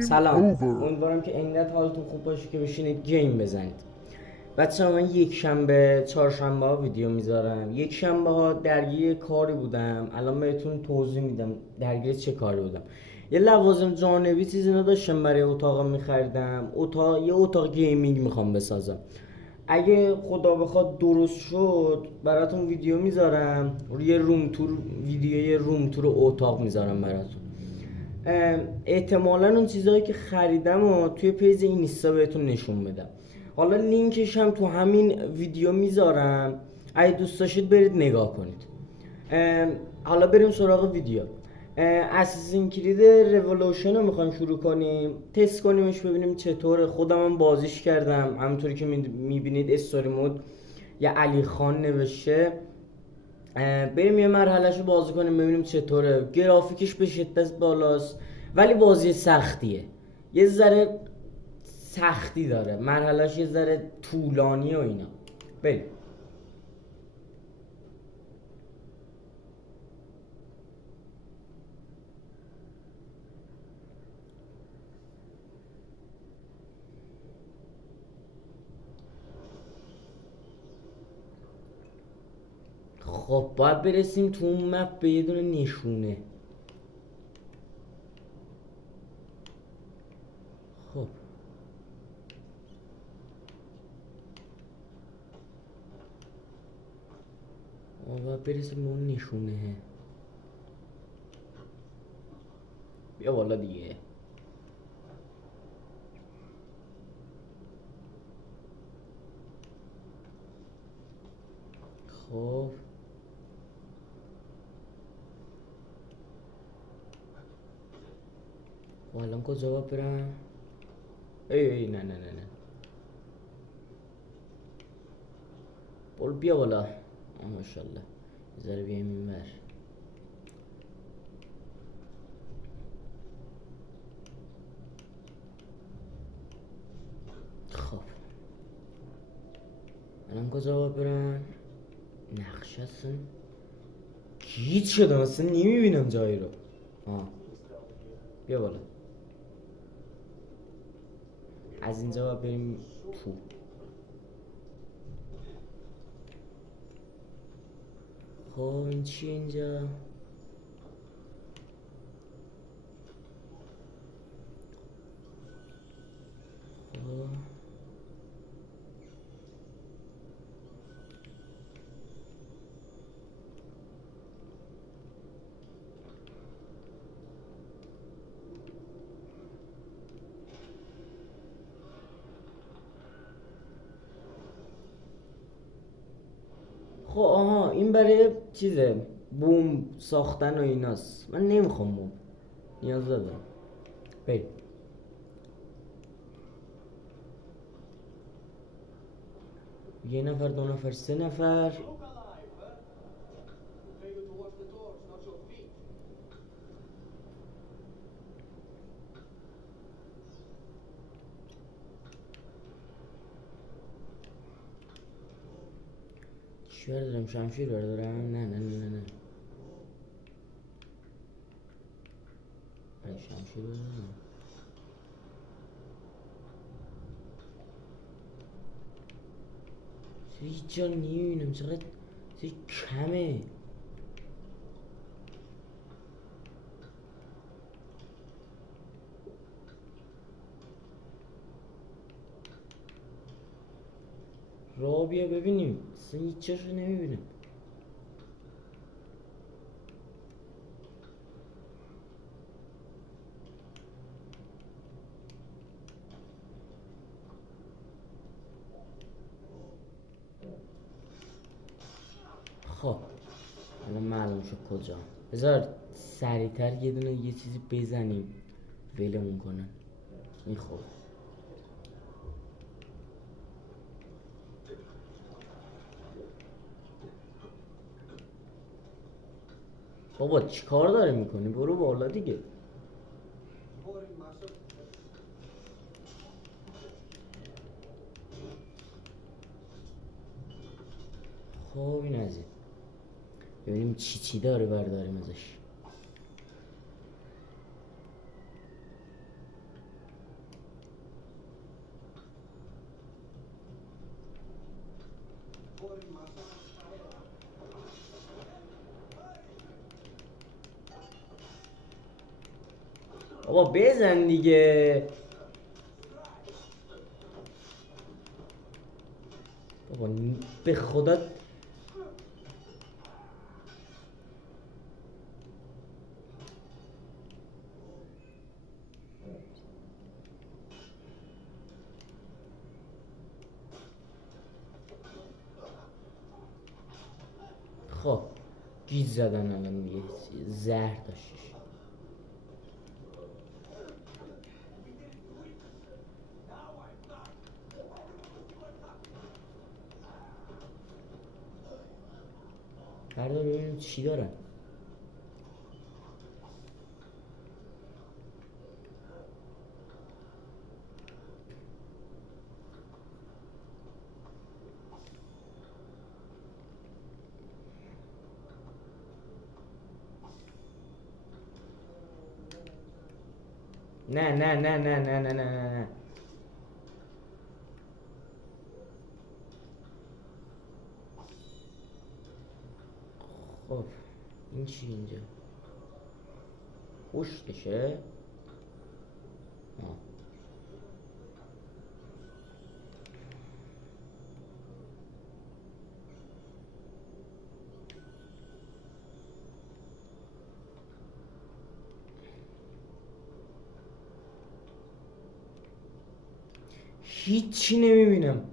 سلام، امیدوارم که اینقدر حالتون خوب باشه که بشینید گیم بزنید. بچه ها، من یک شنبه چهارشنبه ها ویدیو میذارم. یک شنبه ها درگیر کاری بودم، الان بهتون توضیح میدم درگیر چه کاری بودم. یه لوازم جانبی چیزی نداشتم، برای اتاقم میخریدم. یه اتاق گیمینگ میخوام بسازم. اگه خدا بخواد درست شد براتون ویدیو میذارم، روی روم تور، ویدیوی روم تور اتاق میذارم براتون. احتمالا اون چیزهایی که خریدم و توی پیج اینستا بهتون نشون بدم. حالا لینکش هم تو همین ویدیو میذارم، اگه دوست داشتید برید نگاه کنید. حالا بریم سراغ ویدیو. اساسین کرید رولوشن رو میخوایم شروع کنیم، تست کنیمش ببینیم چطوره. خودم هم بازیش کردم، همونطوری که میبینید استوری مود یا علی خان نوشته. بریم یه مرحلهشو بازی کنیم ببینیم چطوره. گرافیکش به شدت بالاست ولی بازی سختیه، یه ذره سختی داره، مرحلهش یه ذره طولانی و اینا. بریم. خب باید برسیم تو اون مپ به یه دونه نشونه. خب باید برسیم به اون نشونه. بیا بالا دیگه. خب الان کجا باید برم؟ ای نه نه نه نه، بیا بالا. ماشاءالله. یه ذره بیایم این ور. خب الان کجا باید برم؟ نقشه اصلا هیچ شدم، اصلا نمیبینم جایی رو. بیا بالا. از اینجا باید بریم تو. خب این چیه اینجا؟ خب آها، این برای چیزه، بوم ساختن و ایناست. من نمیخوام بوم، نیاز دارم. بریم. یه نفر، دو نفر، سه نفر. چی بردارم؟ شمشیر بردارم؟ نه نه نه نه، شمشیر بردارم. هیچ جا نمیبینم، چقدر کمه. راه بیا ببینیم، اصلا هیچ جاشو نمیبینم. خب الان معلوم شد کجا. بذار سریعتر یه دونه یه چیزی بزنیم ولمون کنن. میخوام بابا چی کار داره میکنی؟ برو بالا دیگه. خب این از این، ببینیم چی داره برداریم ازش. بابا بزن دیگه. بابا به خدا خب گیز زدن الان دیگه، زهر داشتش. بردار ببینیم چی دارن. نه نه نه نه نه نه نه نه. خب این چی اینجا؟ پشتشه؟ هیچی نمیبینم.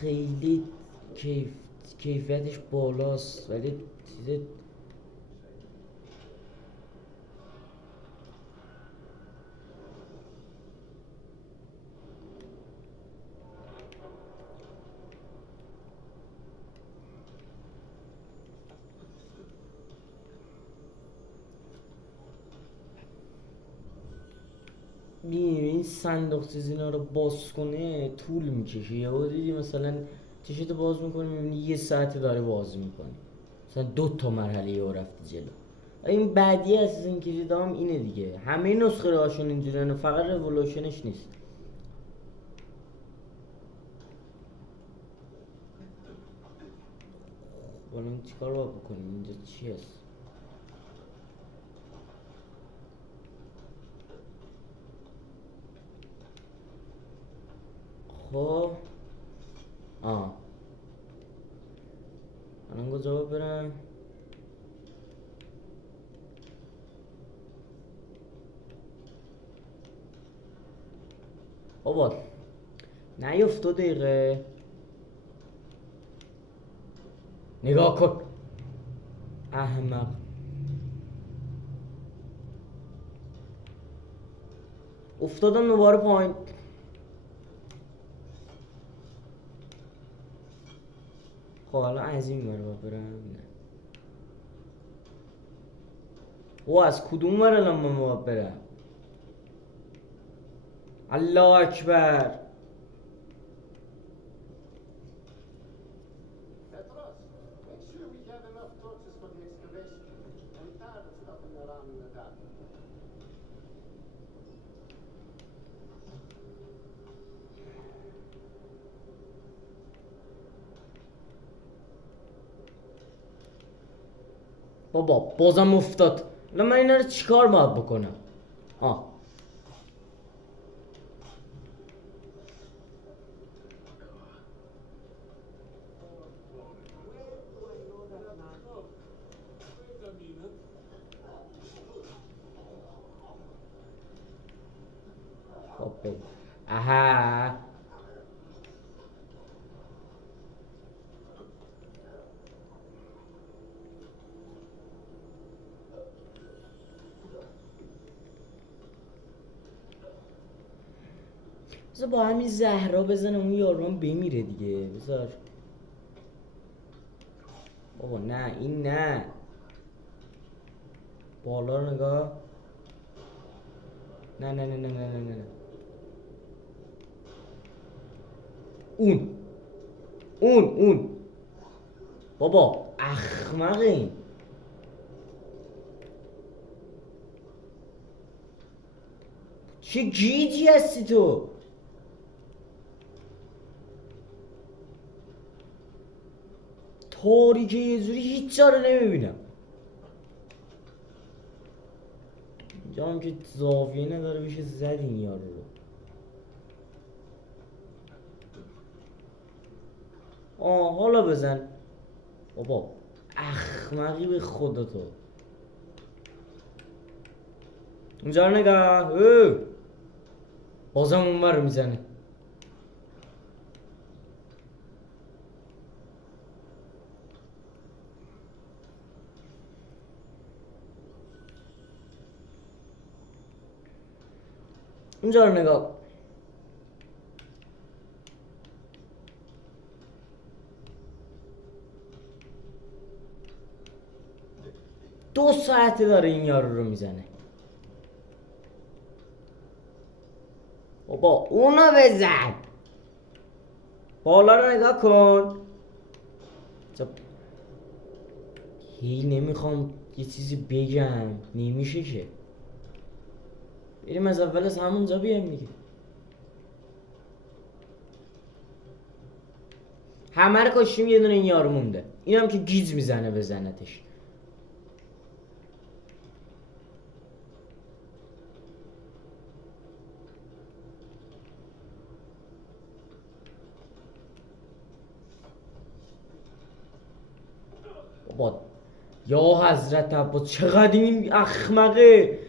خیلی کیفیتش بالاست ولی چیز این صندوق اینا رو باز کنه طول میکشه. یا دیدی مثلا تیشرت باز میکنی میبینی یه ساعت داره باز میکنی، مثلا 2 مرحله یهو رفتی جلو. این بعدی از این کلیدام اینه دیگه، همه نسخه هاشون اینجوریه، فقط رولوشنش نیست. الان چیکار باید بکنیم؟ اینجا چی هست؟ خب الان کجا برم؟ بابا نیفت 2 دقیقه نگاه کن احمق. افتادم دوباره پایین. خب الان از این ور برم؟ نه. او از کدوم ور الان من باید برم؟ الله اکبر. بابا بازم افتاد. الان من اینا رو چیکار باید بکنم؟ خب اها بذار با همین زهرا بزنم اون یارو بمیره دیگه. بذار بابا نه این نه. بالا نگاه. نه نه نه نه نه نه نه. اون بابا احمقین. چه گیجی هستی تو؟ تاریکه یه جوری هیچ جا رو نمیبینم. اینجا هم که زاویه نداره بشه زد این یارو رو. حالا بزن بابا احمقی به خدا تو. اونجا رو نگاه. بازم اون رو میزنه. اونجا رو نگاه. دو ساعته داره این یارو رو میزنه. بابا اونو بزن. بالا رو نگاه کن. هی نمیخوام یه چیزی بگم، نمیشه که. بریم از اول از همونجا بیایم دیگه. همه رو کشیم، یه دونه این یارو مونده. اینم که گیج میزنه بزنتش. بابا یا حضرت عباس چقدر این احمقه.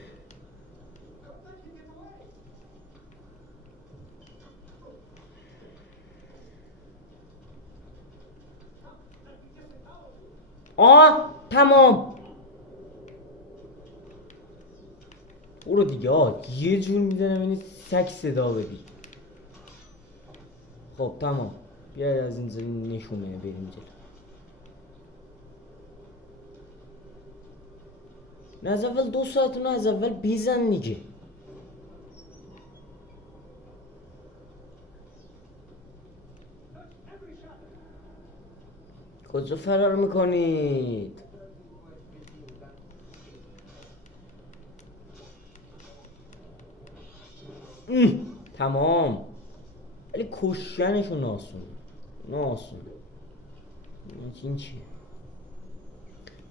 تمام. برو دیگه. یه جور میزنم این سگ صدا بدی. خب تمام. بیا از این زمین نشونه بریم جلو. نه از اول 2 ساعت اونو از اول بزن دیگه. کجا فرار میکنید؟ تمام. ولی کشکنشون ناسونه. این چیه؟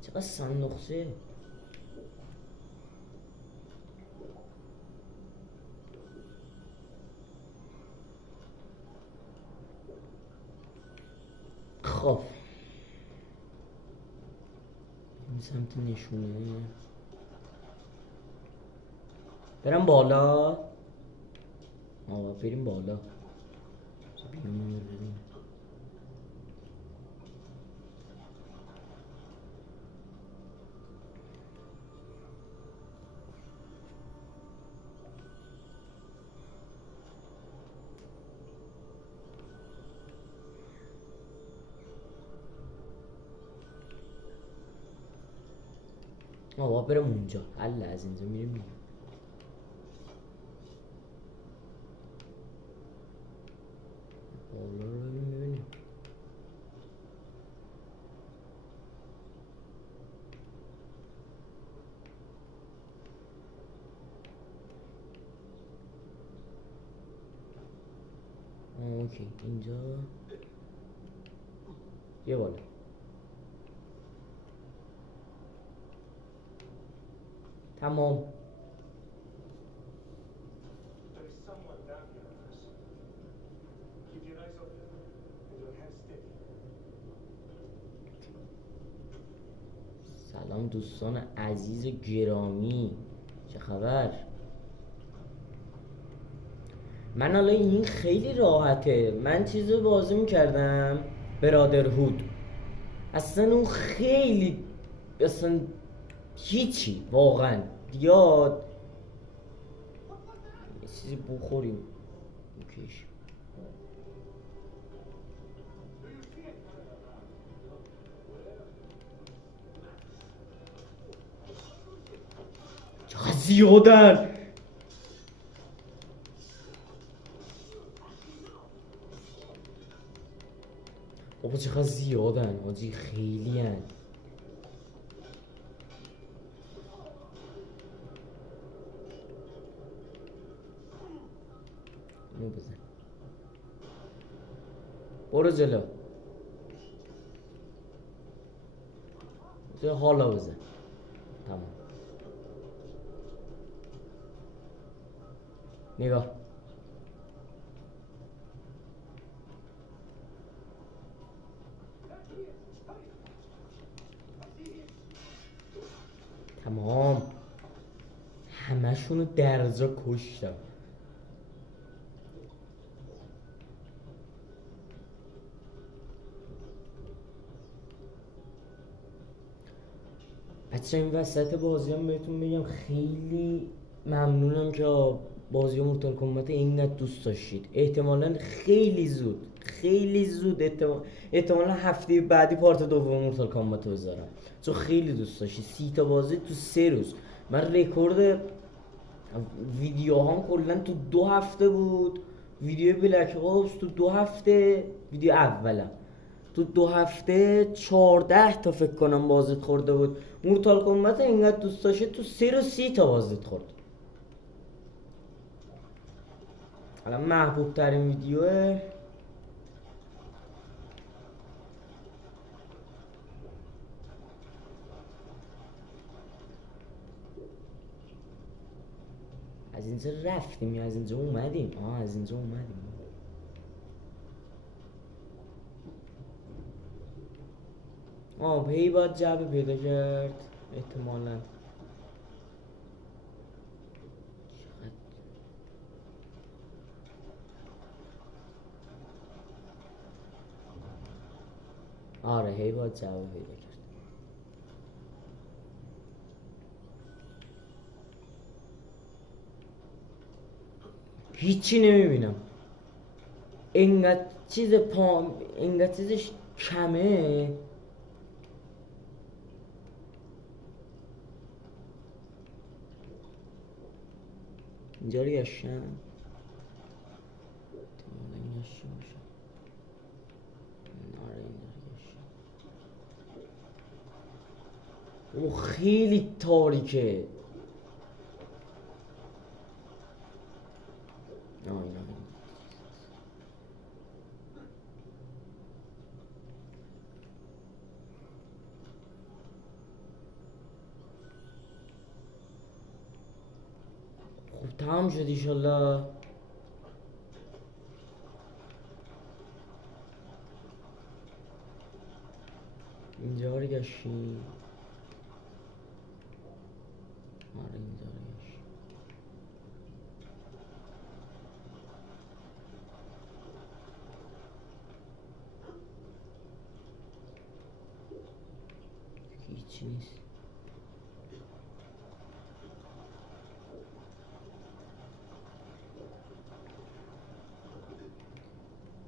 چقدر صندوقچه. خب این سمت نشونه. برم بالا. بریم بالا. برم اونجا. حل از اینجا میریم دیگه. بالا رو میبینیم. اوکی اینجا یه بالا. تمام. سلام دوستان عزیز گرامی، چه خبر؟ من حالا این خیلی راحته. من چیزو بازی میکردم برادرهود. اصلا اون خیلی اصلا هیچی واقعا. یاد یه چیزی بخوریم. اوکیش. چقدر زیادن. بابا چقدر زیادن حاجی، خیلی هن. اینو بزن، برو جلو، حالا بزن. تمام. نگاه، تمام. همشونو درجا کشتم. بچه این وسط بازی هم بهتون بگم خیلی ممنونم که بازی مورتال کمبات اینقدر دوست داشتید. احتمالا خیلی زود احتمالا هفته بعدی پارت دوم مورتال کمبات رو بذارم، چون خیلی دوست داشتید. 30 تا بازی تو 3 روز. من رکورد ویدیوهام کلا تو 2 هفته بود. ویدیو بلک آپس تو 2 هفته، ویدیو اولم تو 2 هفته 14 تا فکر کنم بازیت خورده بود. مورتال کمبات اینقدر دوست داشته تو 3 روز 30 تا بازیت خورد. الان محبوب ترین ویدیوه از اینجا رفتیم یا از اینجا اومدیم؟ از اینجا اومدیم. هی باید جعبه پیدا کرد احتمالا. آره هی باید جعبه پیدا کرد. هیچی نمیبینم. اینقدر چیزش کمه. اینجا رو گشتم. این گشته باشم. آره اینجا رو گشتم. او خیلی تاریکه. خب تمام شد ایشالله. اینجا رو گشتیم. آره اینجا رو گشتیم. هیچی نیست.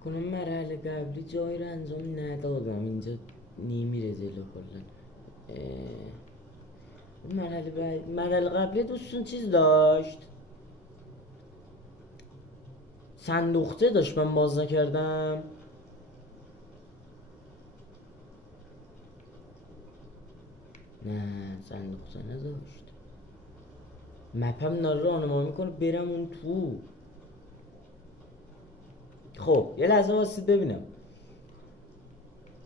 کنم مرحله قبلی جایی رو انجام ندادم. اینجا نمیره جلو کلا. مرحله قبلی دوستون چیز داشت، صندوقچه داشت، من باز نکردم. نه صندوقچه نداشت. مپم داره راهنمایی میکنه برم اون تو. خب یه لحظه واسید ببینم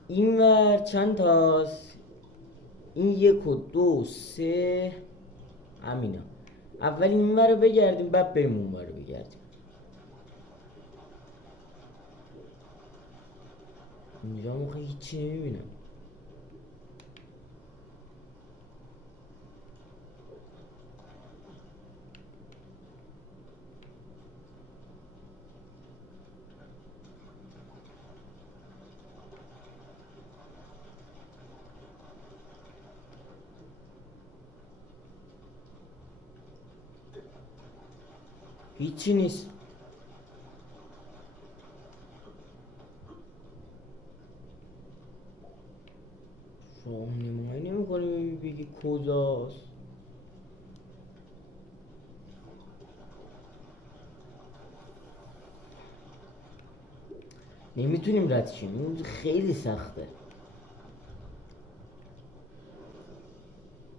این ور چند تاست. این 1 و 2 3 همینا. اول این ور رو بگردیم بعد بریم اون ور رو بگردیم. اینجا موقع هیچی نمیبینم. هیچی نیست. راهنمایی نمی‌کنه بگی کجاست. نمیتونیم رد شیم، این خیلی سخته.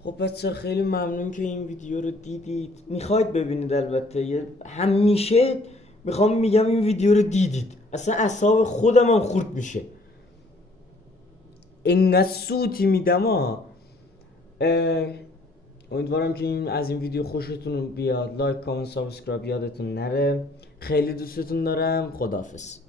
خب بچه خیلی ممنون که این ویدیو رو دیدید. میخواید ببینید البته، همیشه میخوام میگم این ویدیو رو دیدید، اصلا اعصاب خودم هم خورد میشه، انقدر صوتی میدم امیدوارم که از این ویدیو خوشتون بیاد. لایک، کامنت، سابسکرایب یادتون نره. خیلی دوستتون دارم. خداحافظ.